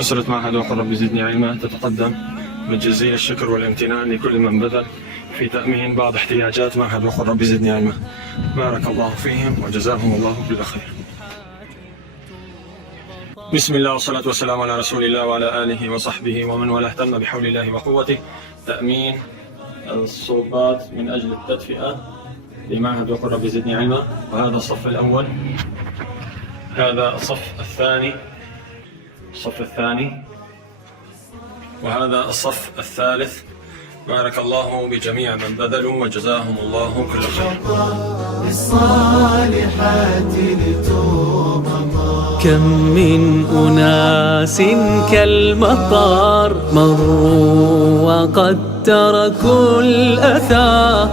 أسرة معهد وقل رب زدني علما تتقدم من جزيل الشكر والامتنان لكل من بذل في تأمين بعض احتياجات معهد وقل رب زدني علما. بارك الله فيهم وجزاهم الله كل خير. بسم الله والصلاة والسلام على رسول الله وعلى آله وصحبه ومن والاه اهتم بحول الله وقوته. تأمين الصوبات من أجل التدفئة لمعهد وقل رب زدني علما. وهذا الصف الأول، هذا الصف الثاني، وهذا الصف الثالث. بارك الله بجميع من بذلوا وجزاهم الله كل خير. كم من أناس كالمطر مروا وقد تركوا الأثار.